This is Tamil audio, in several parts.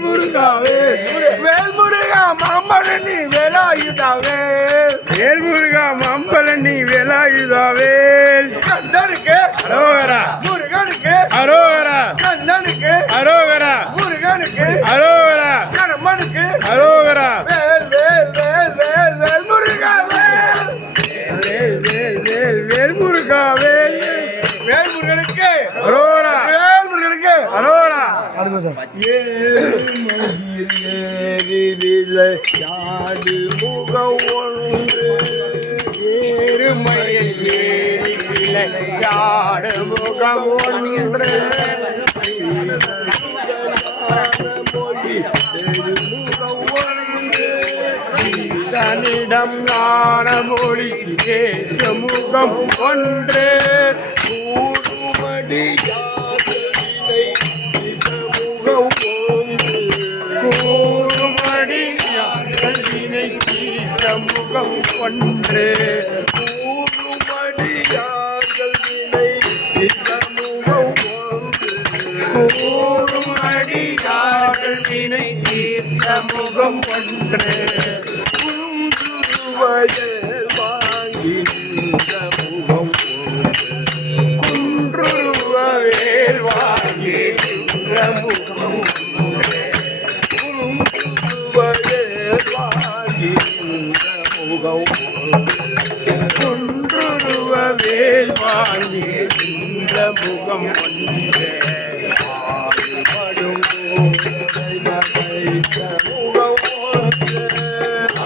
வேல் முருகாவே வேல் முருகா மாம்பழனி வேலாயுதாவே. வேல் முருகா மம்பழனி வேலாயுதாவே. கண்ணனுக்கு. அரோகரா. முருகனுக்கு. அரோகரா. கண்ணனுக்கு. அரோகரா. முருகனுக்கு. அரோகரா. கணவனுக்கு அரோகரா. வேல் வேல் வேல் வேல் வேல் முருகா வேல் வேல் வேல் வேல் வேல் முருகா வேல் வேல் முருகனுக்கு அரோகரா. வேல் முருகனுக்கு அரோகரா. யாடு முகம் ஒன்று ஏறுமயில் ஏறி விளையாடு முகம் ஒன்று தன்னிடம் ஞான மொழி தேச ஒன்று கூடுமடியா தீர்த்த முகம் ஒன்று வினை தீர்த்த முகம் ஒன்று கூடுமடியார்கள் வினை தீர்த்த முகம் ஒன்று குன்றுவவேல் வாங்கி நின்ற முகம் ஒன்று ஆறுபடும் கோதை மறைத்த முகம் ஒன்று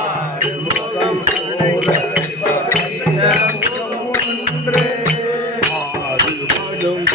ஆறுமுகம் கோதை மறைத்த முகம் ஒன்று ஆறுபடும்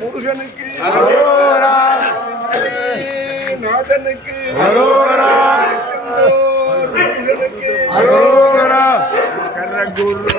முருகனுக்கு நாதனுக்கு முருகனுக்கு கரகுரு.